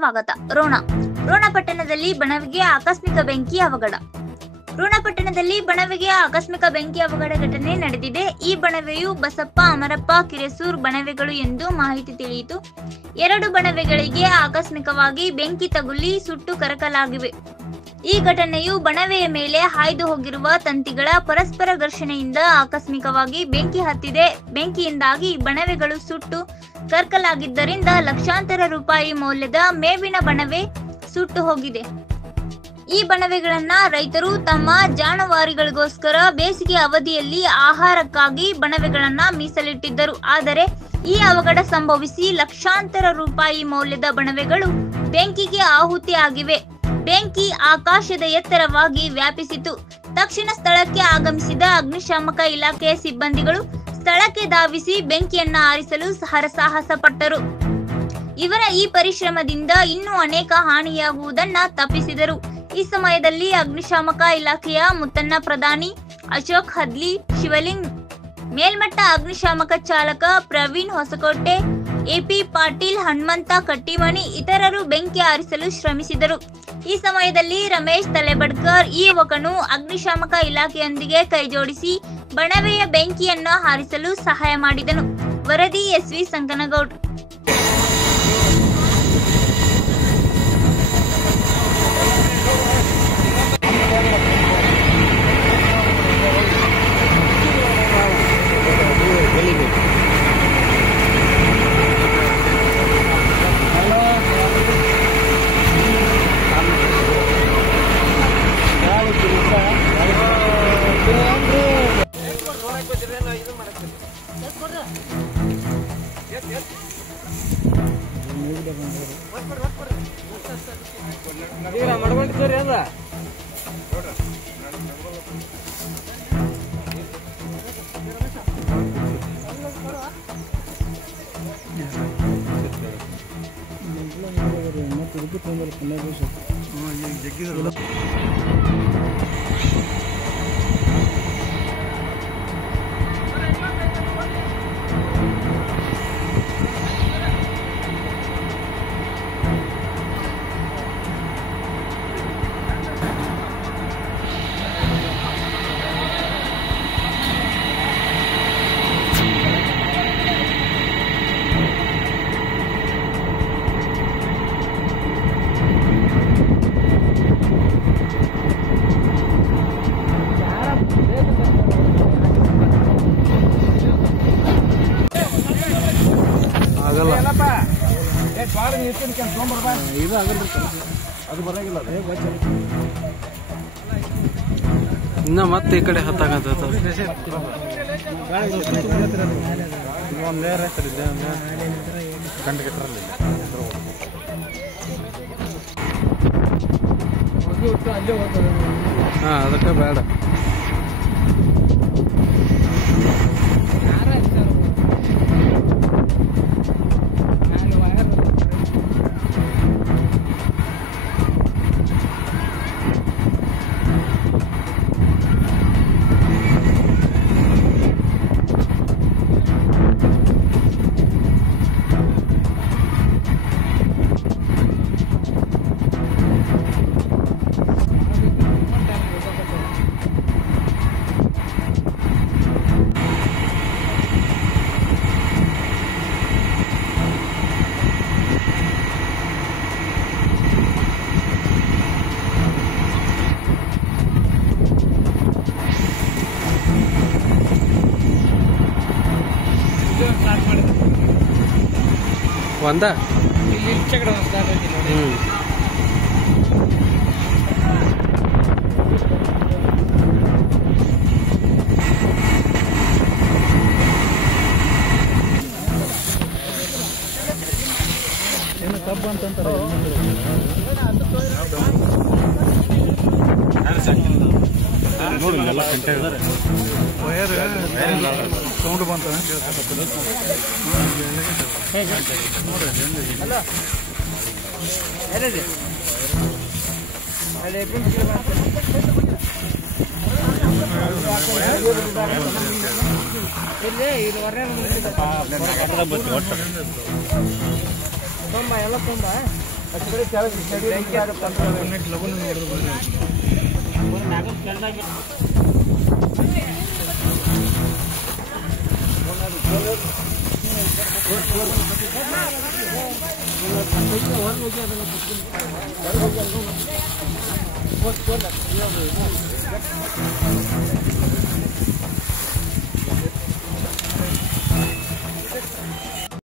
ಸ್ವಾಗತ. ರೋಣ ಪಟ್ಟಣದಲ್ಲಿ ಬಣವೆಗೆ ಆಕಸ್ಮಿಕ ಬೆಂಕಿ ಅವಘಡ. ರೋಣ ಪಟ್ಟಣದಲ್ಲಿ ಬಣವೆಗೆ ಆಕಸ್ಮಿಕ ಬೆಂಕಿ ಅವಘಡ ಘಟನೆ ನಡೆದಿದೆ. ಈ ಬಣವೆಯು ಬಸಪ್ಪ, ಅಮರಪ್ಪ, ಕಿರೆಸೂರ್ ಬಣವೆಗಳು ಎಂದು ಮಾಹಿತಿ ತಿಳಿಯಿತು. 2 ಬಣವೆಗಳಿಗೆ ಆಕಸ್ಮಿಕವಾಗಿ ಬೆಂಕಿ ತಗುಲಿ ಸುಟ್ಟು ಕರಕಲಾಗಿವೆ. ಈ ಘಟನೆಯು ಬಣವೆಯ ಮೇಲೆ ಹಾಯ್ದು ಹೋಗಿರುವ ತಂತಿಗಳ ಪರಸ್ಪರ ಘರ್ಷಣೆಯಿಂದ ಆಕಸ್ಮಿಕವಾಗಿ ಬೆಂಕಿ ಹತ್ತಿದೆ. ಬೆಂಕಿಯಿಂದಾಗಿ ಬಣವೆಗಳು ಸುಟ್ಟು ಕರ್ಕಲಾಗಿದ್ದರಿಂದ ಲಕ್ಷಾಂತರ ರೂಪಾಯಿ ಮೌಲ್ಯದ ಮೇವಿನ ಬಣವೆ ಸುಟ್ಟು ಹೋಗಿದೆ. ಈ ಬಣವೆಗಳನ್ನ ರೈತರು ತಮ್ಮ ಜಾನುವಾರುಗಳಿಗೋಸ್ಕರ ಬೇಸಿಗೆ ಅವಧಿಯಲ್ಲಿ ಆಹಾರಕ್ಕಾಗಿ ಬಣವೆಗಳನ್ನ ಮೀಸಲಿಟ್ಟಿದ್ದರು. ಆದರೆ ಈ ಅವಘಡ ಸಂಭವಿಸಿ ಲಕ್ಷಾಂತರ ರೂಪಾಯಿ ಮೌಲ್ಯದ ಬಣವೆಗಳು ಬೆಂಕಿಗೆ ಆಹುತಿ ಆಗಿವೆ. ಬೆಂಕಿ ಆಕಾಶದ ಎತ್ತರವಾಗಿ ವ್ಯಾಪಿಸಿತು. ತಕ್ಷಣ ಸ್ಥಳಕ್ಕೆ ಆಗಮಿಸಿದ ಅಗ್ನಿಶಾಮಕ ಇಲಾಖೆಯ ಸಿಬ್ಬಂದಿಗಳು ಸ್ಥಳಕ್ಕೆ ಧಾವಿಸಿ ಬೆಂಕಿಯನ್ನ ಆರಿಸಲು ಹರಸಾಹಸ ಪಟ್ಟರು. ಇವರ ಈ ಪರಿಶ್ರಮದಿಂದ ಇನ್ನೂ ಅನೇಕ ಹಾನಿಯಾಗುವುದನ್ನ ತಪ್ಪಿಸಿದರು. ಈ ಸಮಯದಲ್ಲಿ ಅಗ್ನಿಶಾಮಕ ಇಲಾಖೆಯ ಮುತ್ತಣ್ಣ ಪ್ರಧಾನಿ, ಅಶೋಕ್ ಹದ್ಲಿ, ಶಿವಲಿಂಗ್, ಮೇಲ್ಮಟ್ಟ ಅಗ್ನಿಶಾಮಕ ಚಾಲಕ ಪ್ರವೀಣ್ ಹೊಸಕೋಟೆ, ಎಪಿ ಪಾಟೀಲ್, ಹನುಮಂತ ಕಟ್ಟಿಮನಿ ಇತರರು ಬೆಂಕಿ ಆರಿಸಲು ಶ್ರಮಿಸಿದರು. ಈ ಸಮಯದಲ್ಲಿ ರಮೇಶ್ ತಲೆಬಡ್ಕರ್ ಈ ಯುವಕನು ಅಗ್ನಿಶಾಮಕ ಇಲಾಖೆಯೊಂದಿಗೆ ಕೈಜೋಡಿಸಿ ಬಣವೆಯ ಬೆಂಕಿಯನ್ನು ಹಾರಿಸಲು ಸಹಾಯ ಮಾಡಿದನು. ವರದಿ ಎಸ್ವಿ ಸಂಕನಗೌಡ್. ಮಾಡ್ಕೊಂಡಿದ್ದೀರಿ ಅದ ಇದು ಆಗಲ್ಲ, ಅದು ಬರಂಗಿಲ್ಲ. ಇನ್ನ ಮತ್ತೆ ಈ ಕಡೆ ಹತ್ತಾಗತ್ತ ಹಾ, ಅದಕ್ಕೆ ಬೇಡ. ಒಂದ ಏನು ಕಬ್ಬು ಅಂತಂತಾರೆ. ಸೌಂಡ್ ಬಂತ ತುಂಬ ಎಲ್ಲ ತುಂಬ